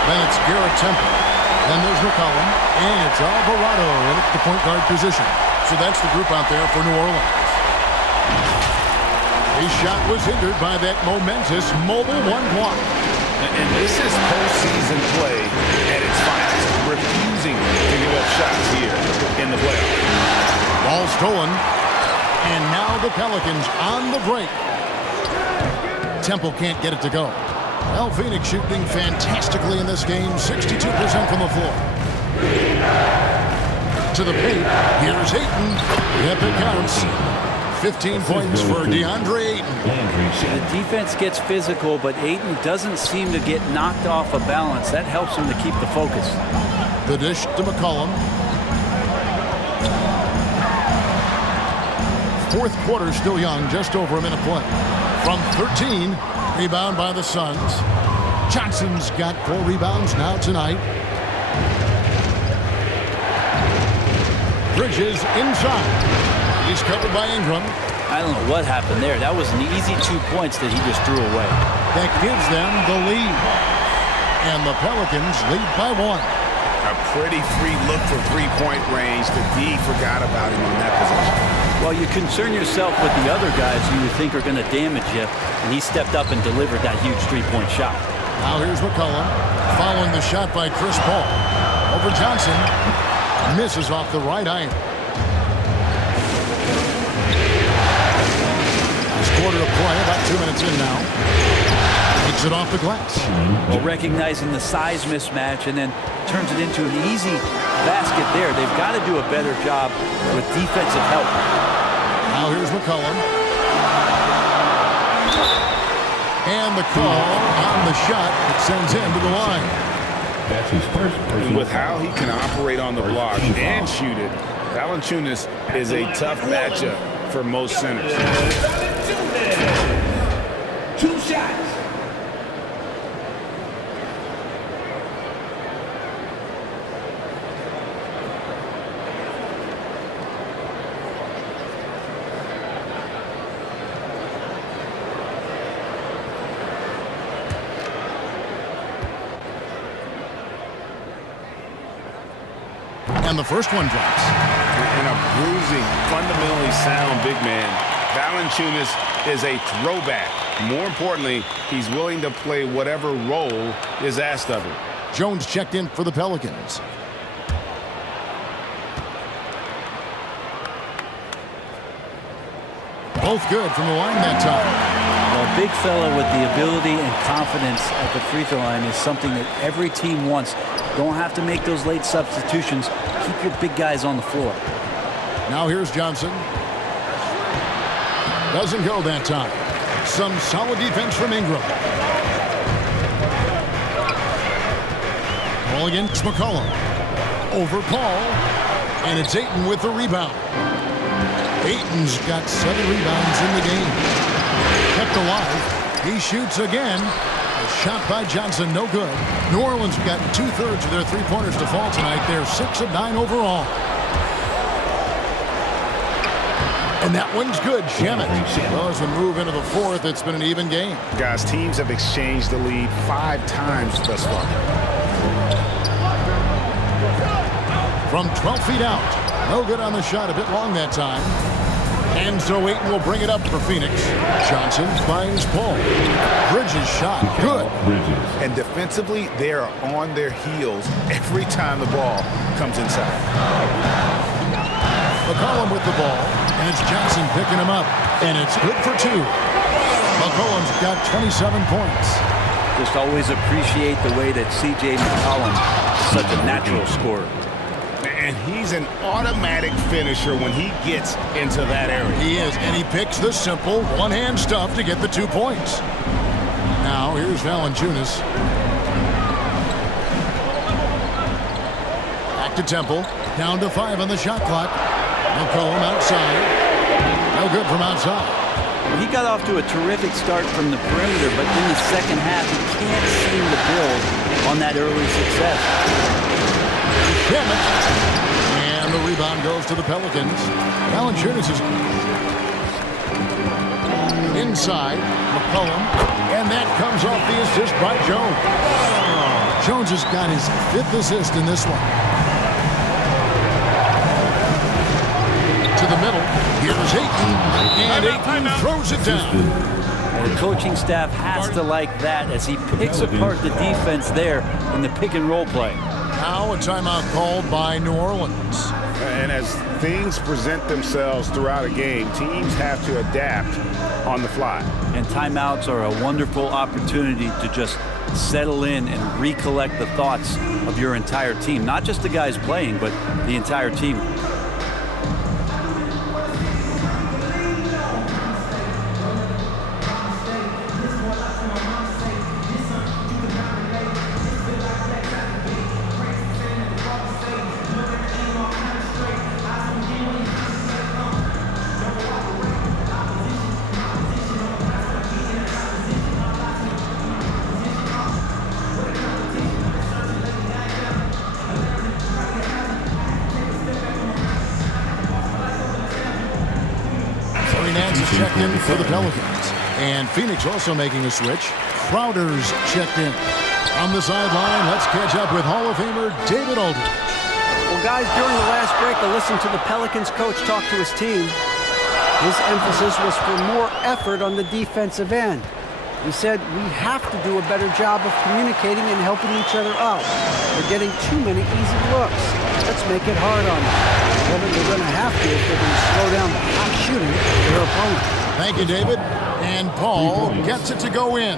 Then it's Garrett Temple. Then there's McCollum. And it's Alvarado in at the point guard position. So that's the group out there for New Orleans. His shot was hindered by that momentous mobile one block. And this is postseason play at its finest. Refusing to give up shots here in the playoffs. Ball stolen. And now the Pelicans on the break. Temple can't get it to go. Well, Phoenix shooting fantastically in this game. 62% from the floor. To the paint. Here's Ayton. Yep, it counts. 15 points for DeAndre Ayton. The defense gets physical, but Ayton doesn't seem to get knocked off of balance. That helps him to keep the focus. The dish to McCollum. Fourth quarter still young, just over a minute play. From 13, rebound by the Suns. Johnson's got 4 rebounds now tonight. Bridges inside. He's covered by Ingram. I don't know what happened there. That was an easy 2 points that he just threw away. That gives them the lead. And the Pelicans lead by 1. A pretty free look for three-point range. The D forgot about him on that possession. Well, you concern yourself with the other guys who you think are going to damage you, and he stepped up and delivered that huge 3-point shot. Now here's McCollum, following the shot by Chris Paul. Over Johnson, misses off the right iron. Quarter of play, about 2 minutes in now. Takes it off the glass. Well, recognizing the size mismatch and then turns it into an easy basket there. They've got to do a better job with defensive help. Now here's McCollum. And the call on the shot that sends him to the line. That's his first personal. With how he can operate on the block and shoot it, Valanciunas is a tough matchup for most centers. 2 shots. And the first one drops. And a bruising, fundamentally sound big man. Valanciunas is a throwback. More importantly, he's willing to play whatever role is asked of him. Jones checked in for the Pelicans. Both good from the line that time. Well, a big fella with the ability and confidence at the free throw line is something that every team wants. Don't have to make those late substitutions. Keep your big guys on the floor. Now here's Johnson. Doesn't go that time. Some solid defense from Ingram. Ball against McCollum. Over Paul. And it's Ayton with the rebound. Ayton's got 7 rebounds in the game. Kept alive. He shoots again. A shot by Johnson, no good. New Orleans got 2/3 of their three-pointers to fall tonight. They're 6 of 9 overall. And that one's good. Shamet. Well, as we move into the fourth, it's been an even game. Guys, teams have exchanged the lead 5 times thus far. From 12 feet out. No good on the shot. A bit long that time. And so Ayton will bring it up for Phoenix. Johnson finds Paul. Bridges shot. Good. And defensively, they are on their heels every time the ball comes inside. McCollum with the ball. And it's Johnson picking him up. And it's good for 2. McCollum's got 27 points. Just always appreciate the way that C.J. McCollum is such a natural scorer. And he's an automatic finisher when he gets into that area. He is, and he picks the simple one-hand stuff to get the 2 points. Now, here's Valanciunas. Back to Temple. Down to 5 on the shot clock. McCollum outside. No good from outside. He got off to a terrific start from the perimeter, but in the second half, he can't seem to build on that early success. And the rebound goes to the Pelicans. Valanciunas is inside. McCollum. And that comes off the assist by Jones. Jones has got his 5th assist in this one. To the middle. Here's Ayton. And Ayton throws it down. And the coaching staff has to like that as he picks apart the defense there in the pick and roll play. Now a timeout called by New Orleans. And as things present themselves throughout a game, teams have to adapt on the fly. And timeouts are a wonderful opportunity to just settle in and recollect the thoughts of your entire team. Not just the guys playing, but the entire team. Checked in for the Pelicans. And Phoenix also making a switch. Crowder's checked in. On the sideline, let's catch up with Hall of Famer David Aldridge. Well, guys, during the last break, I listened to the Pelicans coach talk to his team. His emphasis was for more effort on the defensive end. He said, we have to do a better job of communicating and helping each other out. We're getting too many easy looks. Let's make it hard on them. They're going to have to if they're going to slow down the hot shooting of their opponent. Thank you, David. And Paul gets it to go in.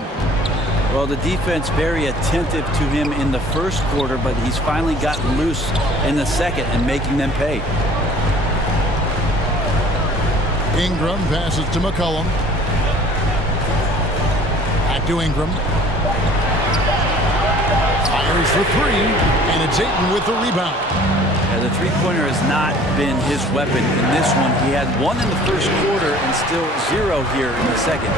Well, the defense very attentive to him in the first quarter, but he's finally gotten loose in the second and making them pay. Ingram passes to McCollum. Back to Ingram. Fires for 3, and it's Ayton with the rebound. The three-pointer has not been his weapon in this one. He had 1 in the first quarter and still 0 here in the second.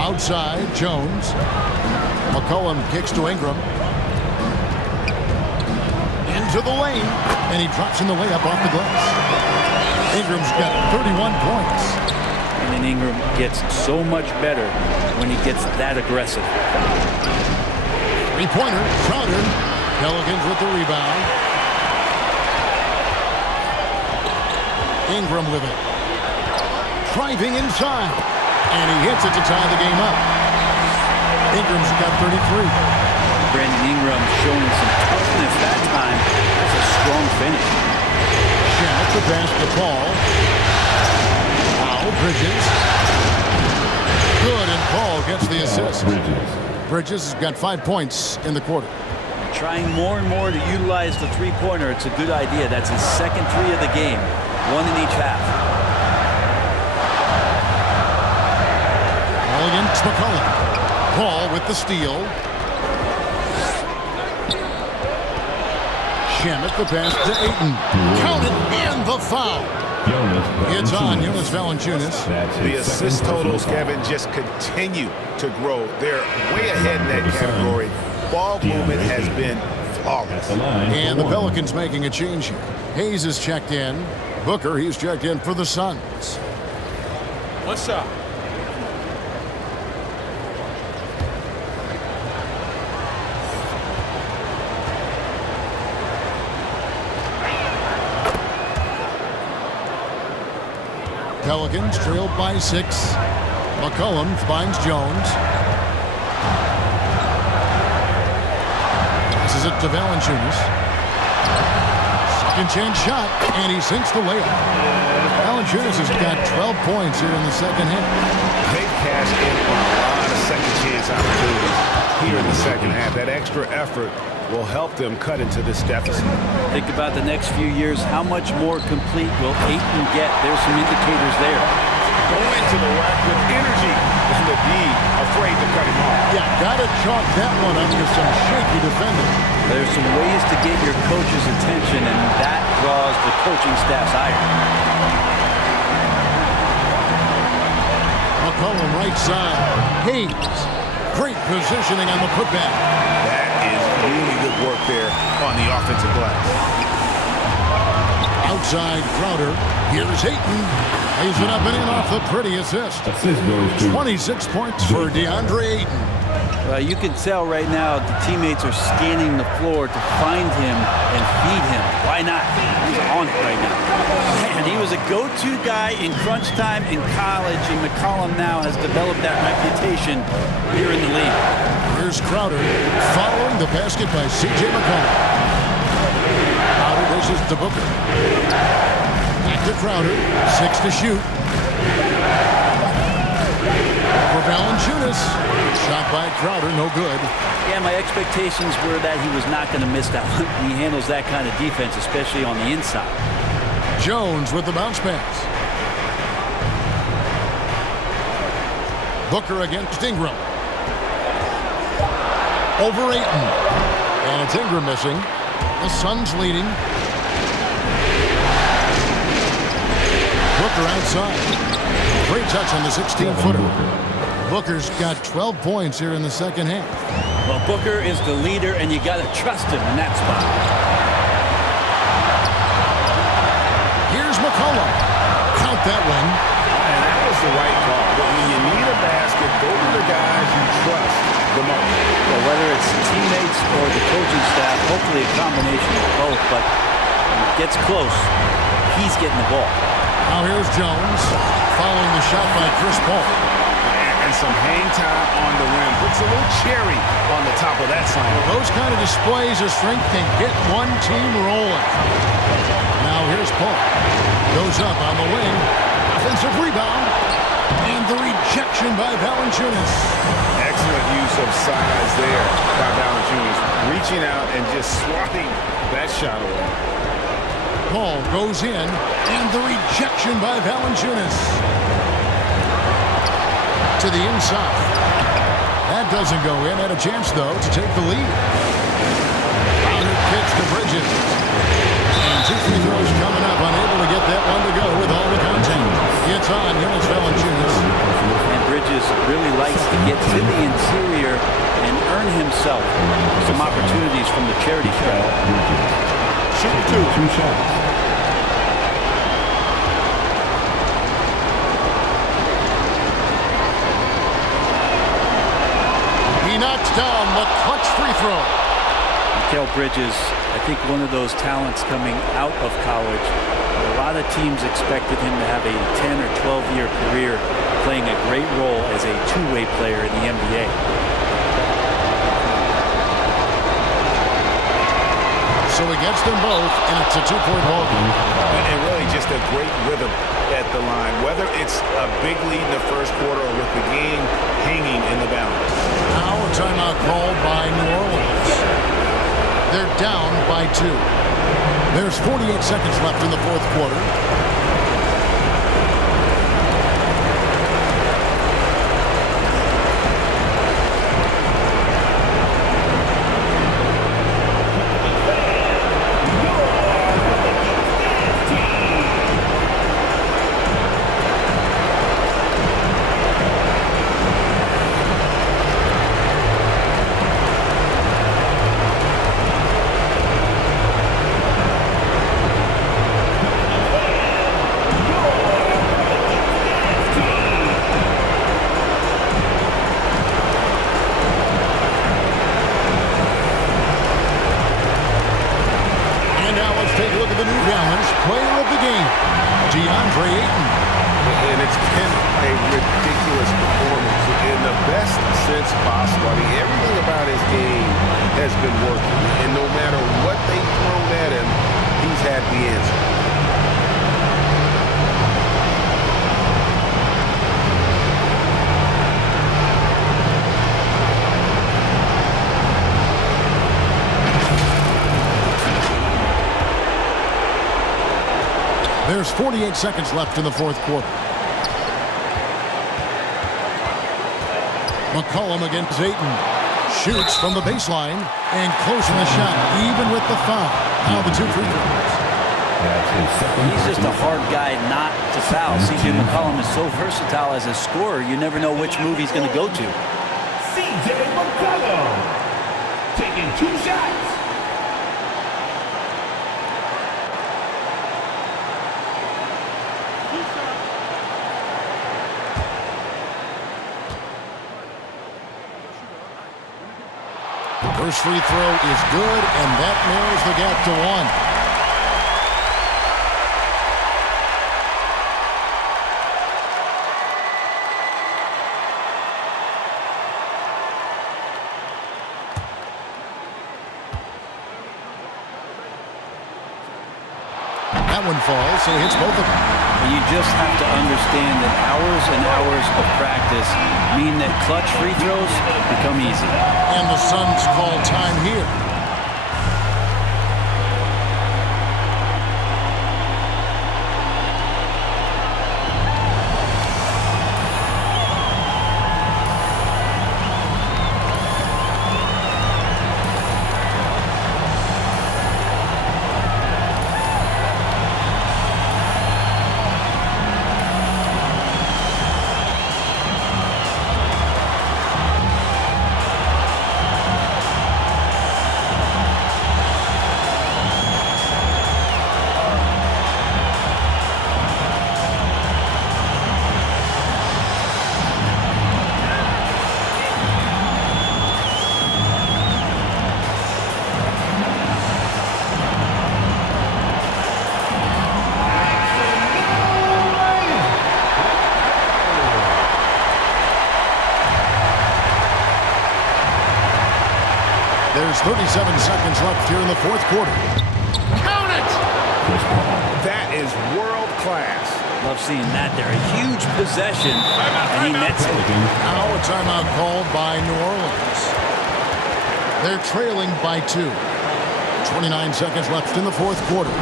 Outside, Jones. McCollum kicks to Ingram. Into the lane, and he drops in the layup off the glass. Ingram's got 31 points. And then Ingram gets so much better when he gets that aggressive. Three-pointer, Crowder. Pelicans with the rebound. Ingram with it. Driving inside. And he hits it to tie the game up. Ingram's got 33. Brandon Ingram showing some toughness that time. That's a strong finish. Shamet the pass to Paul. Now Bridges. Good, and Paul gets the assist. Bridges has got 5 points in the quarter. Trying more and more to utilize the three-pointer. It's a good idea. That's his second 3 of the game. 1 in each half. Ball against McCollum. Paul with the steal. Shamet the pass to Ayton. Count it, and the foul. It's on Jonas Valanciunas. The assist totals, Kevin, just continue to grow. They're way ahead in that category. Ball movement has been flawless. And the Pelicans making a change here. Hayes is checked in. Booker, he's checked in for the Suns. What's up? Pelicans trailed by 6. McCollum finds Jones. Passes it to Valanciunas. Second chance shot, and he sinks the layup. Valanciunas has got 12 points here in the second half. They've cashed in on a lot of second chance opportunities here in the second half. That extra effort will help them cut into this deficit. Think about the next few years. How much more complete will Ayton get? There's some indicators there. Going to the rack with energy, and the D afraid to cut him off. Yeah, got to chalk that one up to some shaky defending. There's some ways to get your coach's attention, and that draws the coaching staff's ire. McCollum right side. Hayes. Great positioning on the putback. That is really good work there on the offensive glass. Outside Crowder. Here's Ayton. Lays it up and in off the pretty assist. 26 points for DeAndre Ayton. You can tell right now the teammates are scanning the floor to find him and feed him. Why not? He's on it right now. And he was a go-to guy in crunch time in college, and McCollum now has developed that reputation here in the league. Here's Crowder following the basket by C.J. McCollum. Crowder dishes to Booker. Back to Crowder. 6 to shoot. For Valanciunas. Shot by Crowder, no good. Yeah, my expectations were that he was not going to miss that one. He handles that kind of defense, especially on the inside. Jones with the bounce pass. Booker against Ingram. Over Ayton. And it's Ingram missing. The Suns leading. Booker outside. Great touch on the 16-footer. Booker's got 12 points here in the second half. Well, Booker is the leader, and you got to trust him in that spot. Here's McCollum. Count that one. And that was the right call. But when you need a basket, go to the guys you trust the most. Well, whether it's teammates or the coaching staff, hopefully a combination of both, but when it gets close, he's getting the ball. Now here's Jones following the shot by Chris Paul. And some hang time on the rim. Puts a little cherry on the top of that sign. Those kind of displays of strength can get one team rolling. Now here's Paul. Goes up on the wing. Offensive rebound. And the rejection by Valanciunas. Excellent use of size there by Valanciunas. Reaching out and just swatting that shot away. Paul goes in. And the rejection by Valanciunas. To the inside. That doesn't go in. Had a chance, though, to take the lead. Crowder kicks to Bridges. And 2 free throws coming up. Unable to get that one to go with all the contact. It's on Jonas Valanciunas. And Bridges really likes to get to the interior and earn himself some opportunities from the charity stripe. Shoot 2 shots. Knocks down the clutch free throw. Mikal Bridges, I think one of those talents coming out of college. A lot of teams expected him to have a 10 or 12-year career playing a great role as a two-way player in the NBA. So he gets them both, and it's a 2-point ball game. And really just a great rhythm at the line, whether it's a big lead in the first quarter or with the game hanging in the balance. Now a timeout called by New Orleans. They're down by 2. There's 48 seconds left in the fourth quarter. DeAndre Ayton. And it's been a ridiculous performance in the best sense possible. I mean, everything about his game has been working. And no matter what they've thrown at him, he's had the answer. There's 48 seconds left in the fourth quarter. McCollum against Ayton. Shoots from the baseline and closing the shot, even with the foul. Now the 2 free throws. He's just a hard guy not to foul. C.J. McCollum is so versatile as a scorer, you never know which move he's going to go to. C.J. McCollum taking 2 shots. First free throw is good, and that narrows the gap to 1. That one falls, so he hits both of them. You just have to understand that hours and hours of practice mean that clutch free throws become easy. And the Suns call time here. There's 37 seconds left here in the fourth quarter. Count it! That is world class. Love seeing that there. A huge possession, and he nets it. Now a timeout called by New Orleans. They're trailing by 2. 29 seconds left in the fourth quarter.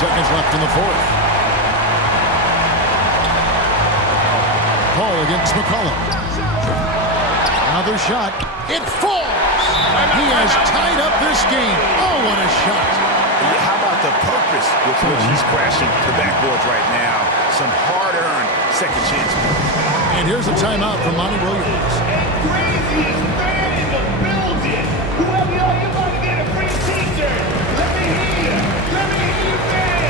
Seconds left in the fourth. Paul against McCollum. Another shot. It falls. He has tied up this game. Oh, what a shot. How about the purpose with which he's crashing the backboards right now? Some hard-earned second chance. And here's a timeout from Monty Williams. Craziest fan in the building. Whoever you are, you're about to get a free t-shirt. Let me hear you. Let me hear you, fan.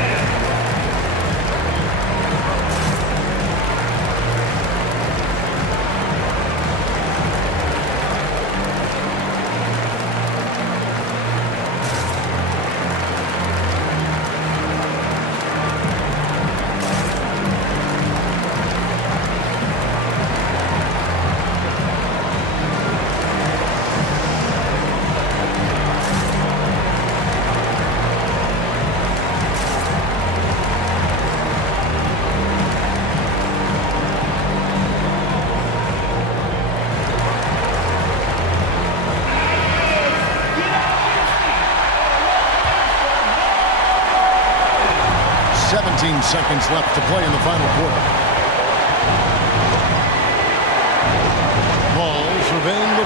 17 seconds left to play in the final quarter.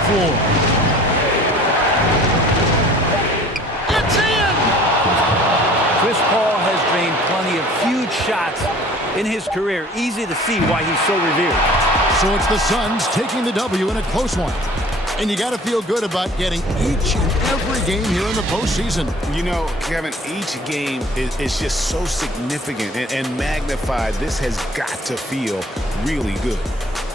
floor. It's in! Chris Paul has drained plenty of huge shots in his career. Easy to see why he's so revered. So it's the Suns taking the W in a close one. And you got to feel good about getting each and every game here in the postseason. You know, Kevin, each game is just so significant and magnified. This has got to feel really good.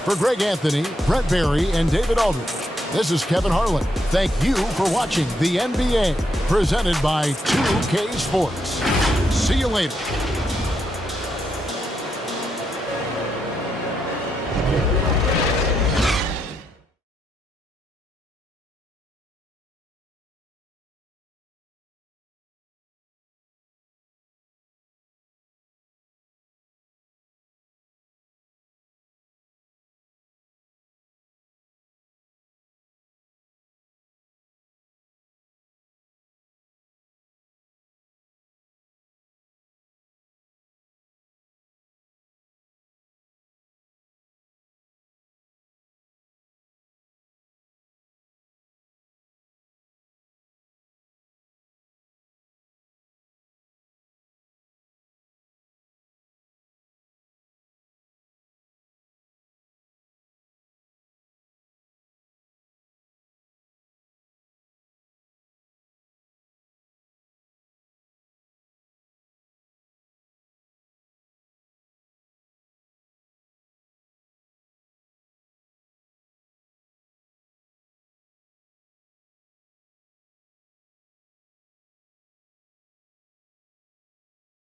For Greg Anthony, Brett Berry, and David Aldridge, this is Kevin Harlan. Thank you for watching the NBA, presented by 2K Sports. See you later.